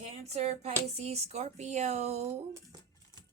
Cancer, Pisces, Scorpio,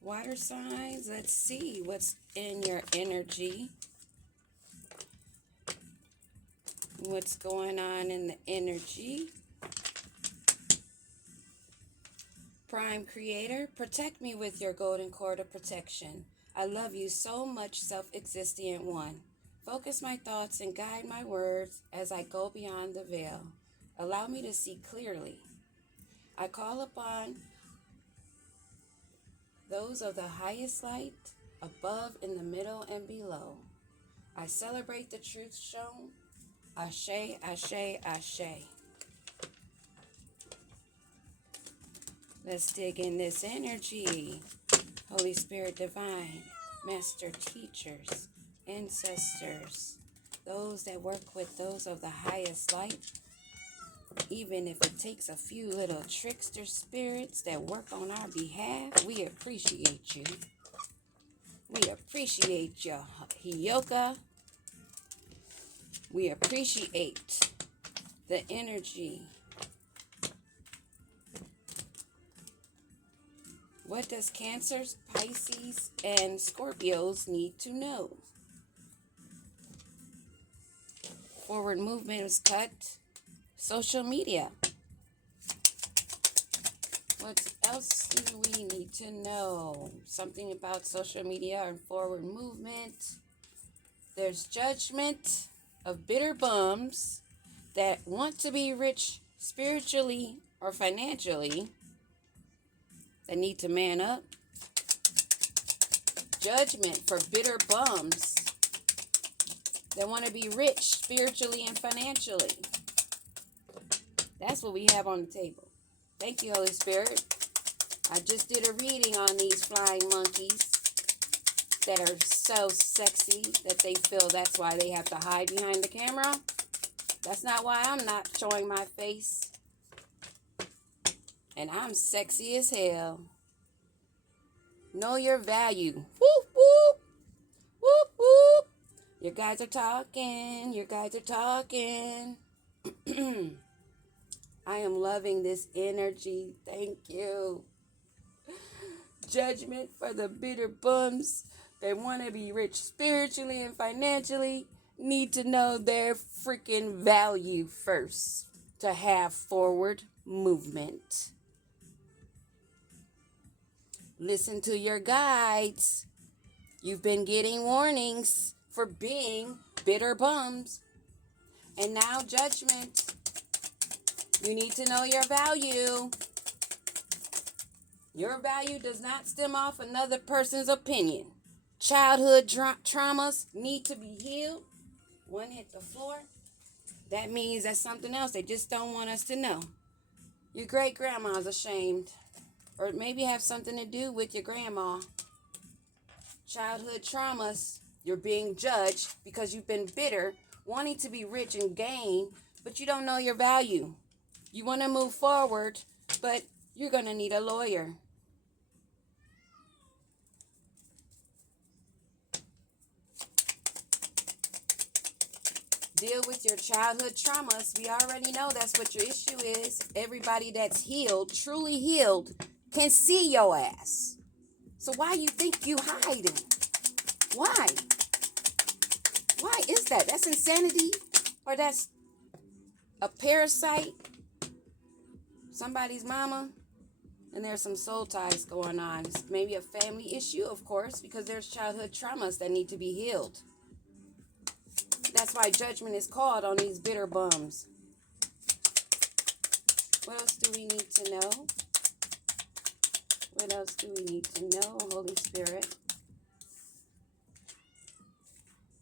water signs. Let's see what's in your energy. What's going on in the energy? Prime Creator, protect me with your golden cord of protection. I love you so much, self-existent one. Focus my thoughts and guide my words as I go beyond the veil. Allow me to see clearly. I call upon those of the highest light, above, in the middle, and below. I celebrate the truth shown. Ashe, ashe, ashe. Let's dig in this energy. Holy Spirit Divine, Master Teachers, Ancestors, those that work with those of the highest light, even if it takes a few little trickster spirits that work on our behalf, we appreciate you. We appreciate your Hiyoka. We appreciate the energy. What does Cancers, Pisces, and Scorpios need to know? Forward movement is cut. Social media. What else do we need to know? Something about social media and forward movement. There's judgment of bitter bums that want to be rich spiritually or financially, that need to man up. Judgment for bitter bums that want to be rich spiritually and financially. That's what we have on the table. Thank you, Holy Spirit. I just did a reading on these flying monkeys that are so sexy that they feel that's why they have to hide behind the camera. That's not why I'm not showing my face. And I'm sexy as hell. Know your value. Whoop, whoop. Whoop, whoop. Your guys are talking. Your guys are talking. I am loving this energy. Thank you. Judgment for the bitter bums that want to be rich spiritually and financially need to know their freaking value first to have forward movement. Listen to your guides. You've been getting warnings for being bitter bums. And now judgment. You need to know your value. Your value does not stem off another person's opinion. Childhood traumas need to be healed. One hit the floor. That means that's something else they just don't want us to know. Your great-grandma's ashamed. Or maybe have something to do with your grandma. Childhood traumas. You're being judged because you've been bitter, wanting to be rich and gain, but you don't know your value. You want to move forward, but you're going to need a lawyer. Deal with your childhood traumas. We already know that's what your issue is. Everybody that's healed, truly healed, can see your ass. So why you think you hiding? Why? Why is that? That's insanity? Or that's a parasite? Somebody's mama? And there's some soul ties going on. It's maybe a family issue, of course, because there's childhood traumas that need to be healed. That's why judgment is called on these bitter bums. What else do we need to know? What else do we need to know, Holy Spirit?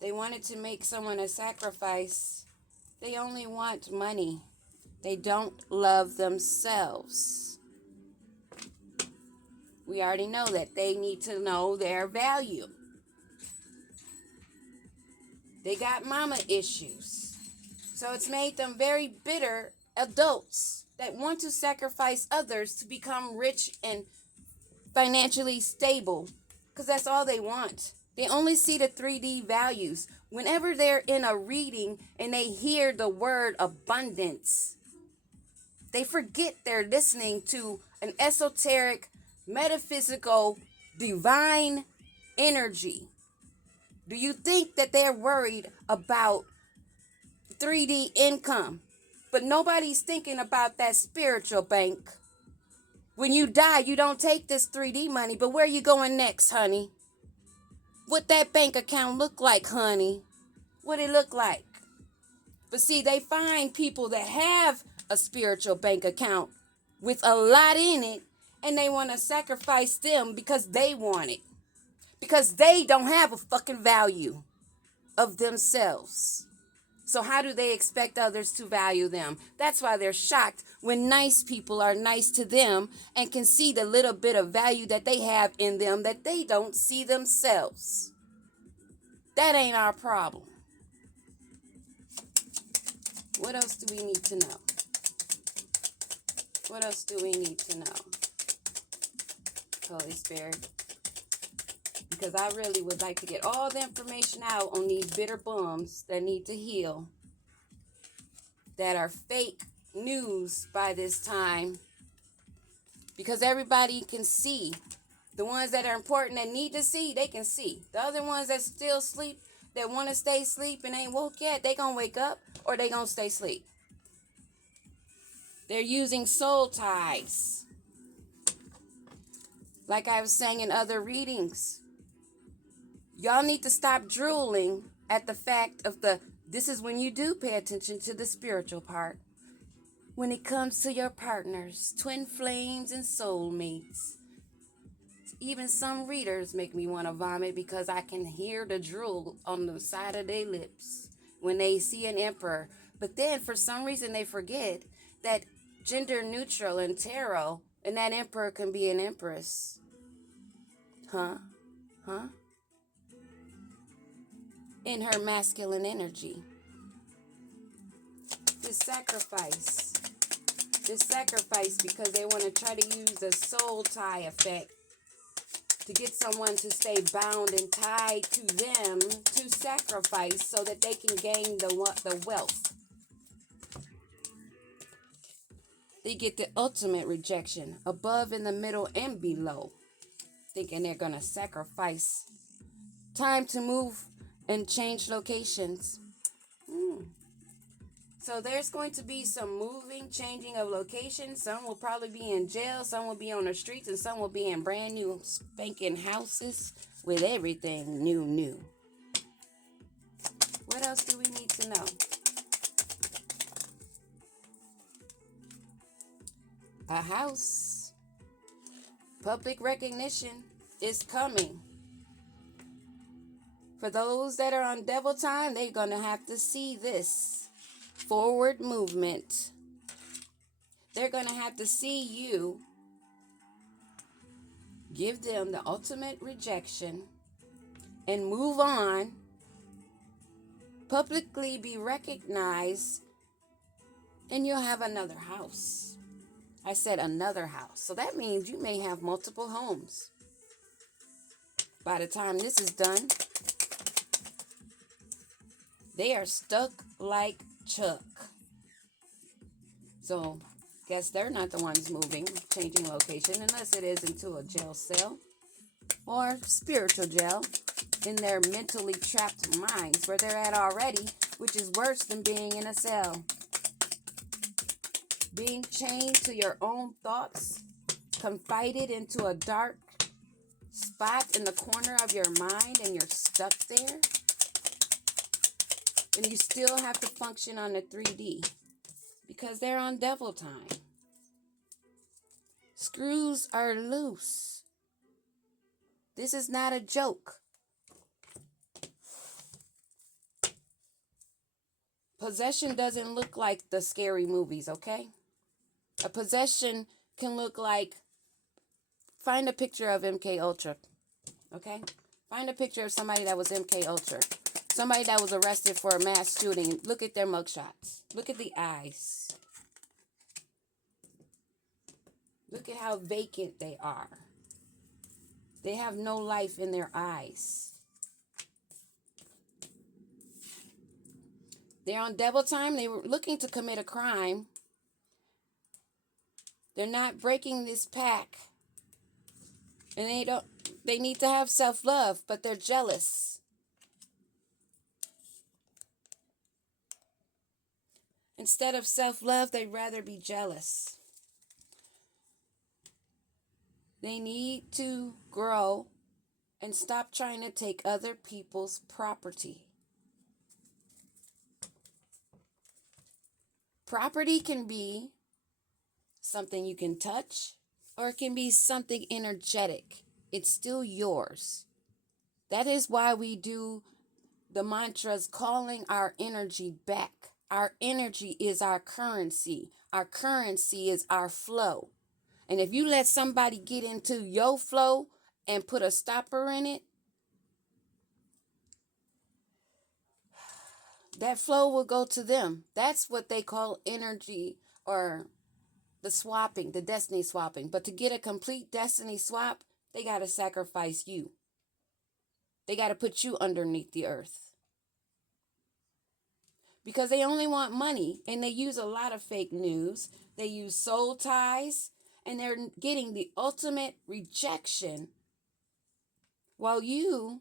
They wanted to make someone a sacrifice. They only want money. They don't love themselves. We already know that they need to know their value. They got mama issues. So it's made them very bitter adults that want to sacrifice others to become rich and financially stable, because that's all they want. They only see the 3D values. Whenever they're in a reading and they hear the word abundance, They forget they're listening to an esoteric, metaphysical, divine energy. Do you think that they're worried about 3D income? But nobody's thinking about that spiritual bank. When you die, you don't take this 3D money, but where you going next, honey? What that bank account look like, honey? What it look like? But see, they find people that have a spiritual bank account with a lot in it, and they want to sacrifice them because they want it. Because they don't have a fucking value of themselves. So how do they expect others to value them? That's why they're shocked when nice people are nice to them and can see the little bit of value that they have in them that they don't see themselves. That ain't our problem. What else do we need to know? What else do we need to know? Holy Spirit. Because I really would like to get all the information out on these bitter bums that need to heal, that are fake news by this time, because everybody can see. The ones that are important that need to see, they can see. The other ones that still sleep, that want to stay asleep and ain't woke yet, they gonna wake up or they gonna stay asleep. They're using soul ties. Like I was saying in other readings, y'all need to stop drooling at the fact of this is when you do pay attention to the spiritual part. When it comes to your partners, twin flames and soulmates. Even some readers make me want to vomit because I can hear the drool on the side of their lips when they see an emperor. But then for some reason they forget that gender neutral in tarot, and that emperor can be an empress. Huh? In her masculine energy. This sacrifice because they want to try to use the soul tie effect to get someone to stay bound and tied to them to sacrifice so that they can gain the wealth. They get the ultimate rejection, above, in the middle, and below, thinking they're going to sacrifice. Time to move and change locations. So there's going to be some moving, changing of locations. Some will probably be in jail, some will be on the streets, and some will be in brand new spanking houses with everything new. What else do we need to know? A house. Public recognition is coming. For those that are on devil time, they're going to have to see this forward movement. They're going to have to see you give them the ultimate rejection and move on, publicly be recognized, and you'll have another house. I said another house. So that means you may have multiple homes. By the time this is done, they are stuck like Chuck. So, guess they're not the ones moving, changing location, unless it is into a jail cell or spiritual jail in their mentally trapped minds where they're at already, which is worse than being in a cell. Being chained to your own thoughts, confided into a dark spot in the corner of your mind, and you're stuck there. And you still have to function on the 3D because they're on devil time. Screws are loose. This is not a joke. Possession doesn't look like the scary movies, okay? A possession can look like, find a picture of MK Ultra, okay? Find a picture of somebody that was MK Ultra. Somebody that was arrested for a mass shooting. Look at their mugshots. Look at the eyes. Look at how vacant they are. They have no life in their eyes. They're on devil time. They were looking to commit a crime. They're not breaking this pack. And they need to have self-love, but they're jealous. Instead of self-love, they'd rather be jealous. They need to grow and stop trying to take other people's property. Property can be something you can touch, or it can be something energetic. It's still yours. That is why we do the mantras calling our energy back. Our energy is our currency. Our currency is our flow. And if you let somebody get into your flow and put a stopper in it, that flow will go to them. That's what they call energy, or the swapping, the destiny swapping. But to get a complete destiny swap, they got to sacrifice you. They got to put you underneath the earth. Because they only want money, and they use a lot of fake news. They use soul ties, and they're getting the ultimate rejection, while you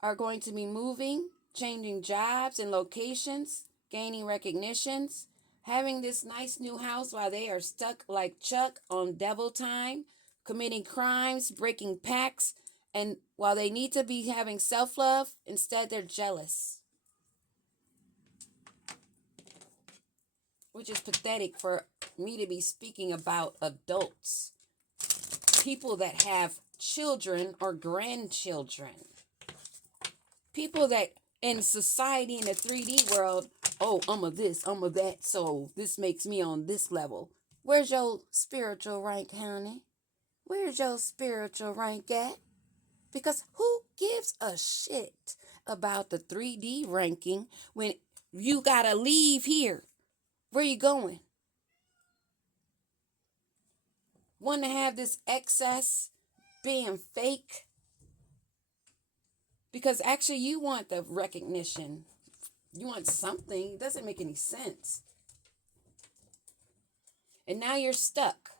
are going to be moving, changing jobs and locations, gaining recognitions, having this nice new house while they are stuck like Chuck on devil time, committing crimes, breaking pacts, and while they need to be having self-love, instead they're jealous. Which is pathetic for me to be speaking about adults. People that have children or grandchildren. People that in society, in the 3D world, oh, I'm a this, I'm a that, so this makes me on this level. Where's your spiritual rank, honey? Where's your spiritual rank at? Because who gives a shit about the 3D ranking when you gotta leave here? Where you going? Want to have this excess being fake? Because actually you want the recognition. You want something. It doesn't make any sense. And now you're stuck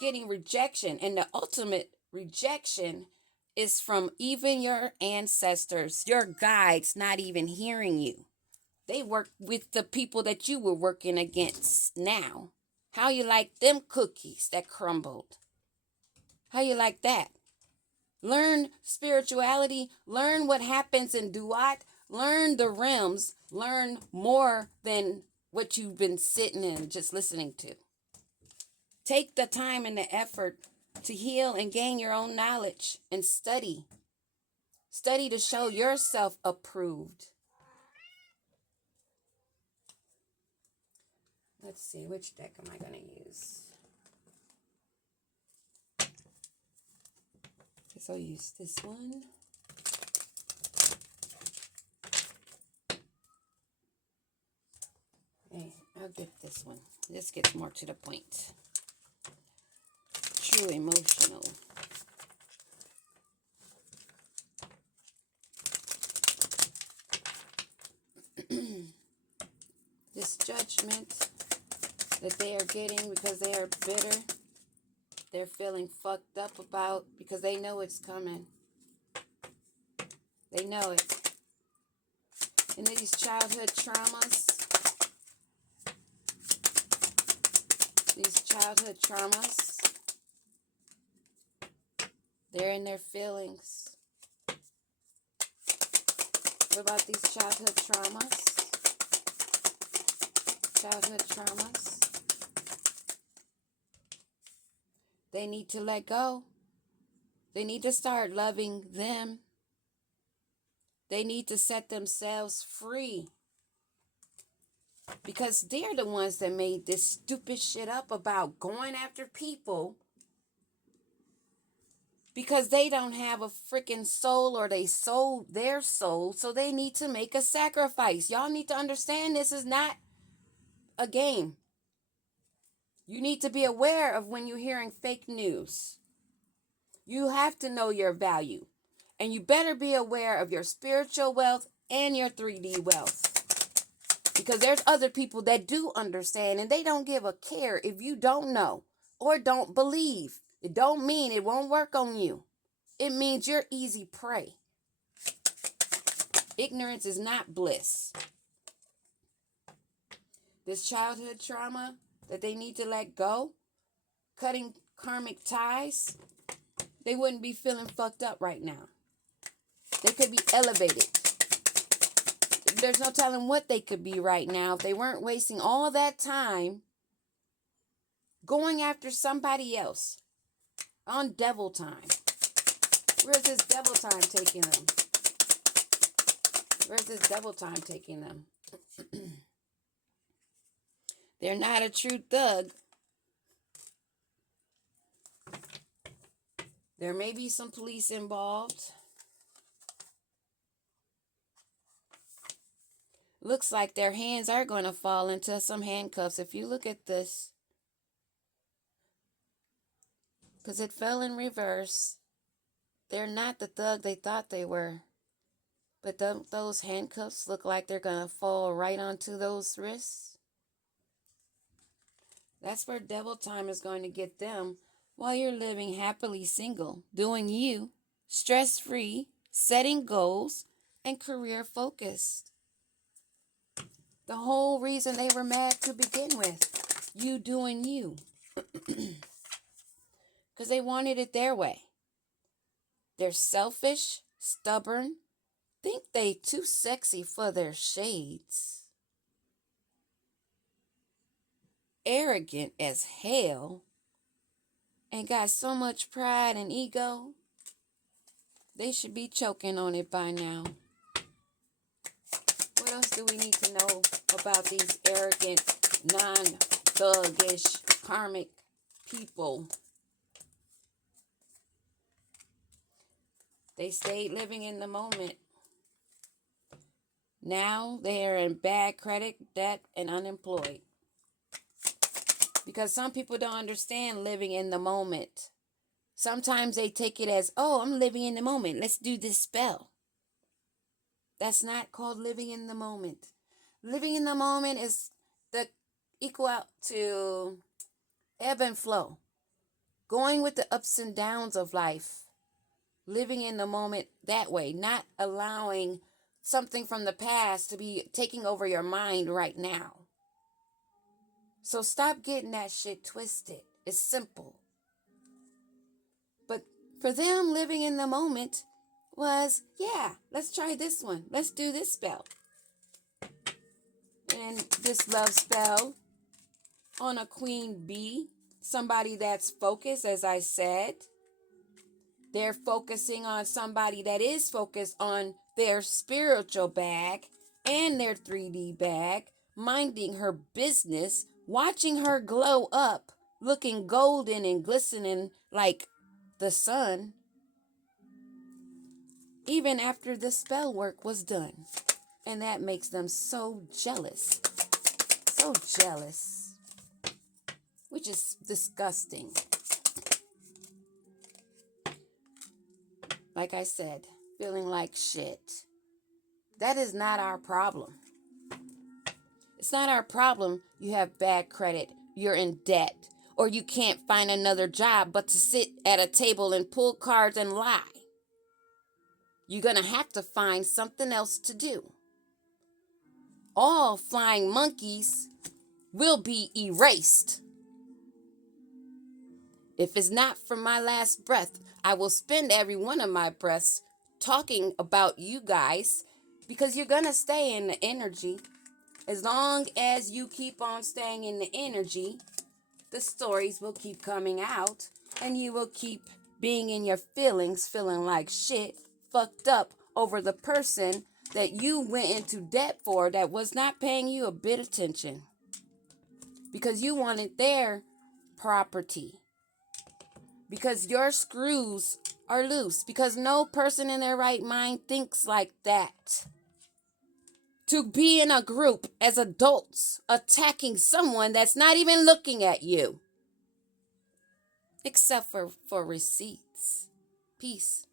getting rejection. And the ultimate rejection is from even your ancestors, your guides not even hearing you. They work with the people that you were working against now. How you like them cookies that crumbled? How you like that? Learn spirituality. Learn what happens in Duat. Learn the realms. Learn more than what you've been sitting and just listening to. Take the time and the effort to heal and gain your own knowledge and study. Study to show yourself approved. Let's see, which deck am I going to use? Guess I'll use this one. Okay, I'll get this one. This gets more to the point. True emotional. This judgment that they are getting because they are bitter, they're feeling fucked up about because they know it's coming. They know it. And these childhood traumas, they're in their feelings. What about these childhood traumas? They need to let go. They need to start loving them. They need to set themselves free. Because they're the ones that made this stupid shit up about going after people because they don't have a freaking soul, or they sold their soul, so they need to make a sacrifice. Y'all need to understand this is not a game. You need to be aware of when you're hearing fake news. You have to know your value. And you better be aware of your spiritual wealth and your 3D wealth. Because there's other people that do understand, and they don't give a care if you don't know. or don't believe. It don't mean it won't work on you. It means you're easy prey. Ignorance is not bliss. This childhood trauma that they need to let go, cutting karmic ties, they wouldn't be feeling fucked up right now. They could be elevated. There's no telling what they could be right now if they weren't wasting all that time going after somebody else on devil time. Where's this devil time taking them? Where's this devil time taking them? They're not a true thug. There may be some police involved. Looks like their hands are going to fall into some handcuffs. If you look at this, because it fell in reverse, they're not the thug they thought they were. But those handcuffs look like they're going to fall right onto those wrists. That's where devil time is going to get them while you're living happily single, doing you, stress-free, setting goals, and career-focused. The whole reason they were mad to begin with, you doing you. Because they wanted it their way. They're selfish, stubborn, think they too sexy for their shades. Arrogant as hell. And got so much pride and ego. They should be choking on it by now. What else do we need to know about these arrogant, non-thuggish, karmic people? They stayed living in the moment. Now they are in bad credit, debt, and unemployed. Because some people don't understand living in the moment. Sometimes they take it as, oh, I'm living in the moment. Let's do this spell. That's not called living in the moment. Living in the moment is the equal out to ebb and flow. Going with the ups and downs of life. Living in the moment that way. Not allowing something from the past to be taking over your mind right now. So stop getting that shit twisted. It's simple. But for them, living in the moment was, yeah, let's try this one. Let's do this spell. And this love spell on a queen bee, somebody that's focused, as I said. They're focusing on somebody that is focused on their spiritual bag and their 3D bag, minding her business, watching her glow up, looking golden and glistening like the sun, even after the spell work was done. And that makes them so jealous. So jealous. Which is disgusting. Like I said, feeling like shit. That is not our problem. It's not our problem you have bad credit, you're in debt, or you can't find another job but to sit at a table and pull cards and lie. You're going to have to find something else to do. All flying monkeys will be erased. If it's not for my last breath, I will spend every one of my breaths talking about you guys because you're going to stay in the energy. As long as you keep on staying in the energy, the stories will keep coming out and you will keep being in your feelings, feeling like shit, fucked up over the person that you went into debt for that was not paying you a bit of attention because you wanted their property. Because your screws are loose. Because no person in their right mind thinks like that. To be in a group as adults attacking someone that's not even looking at you. Except for receipts. Peace.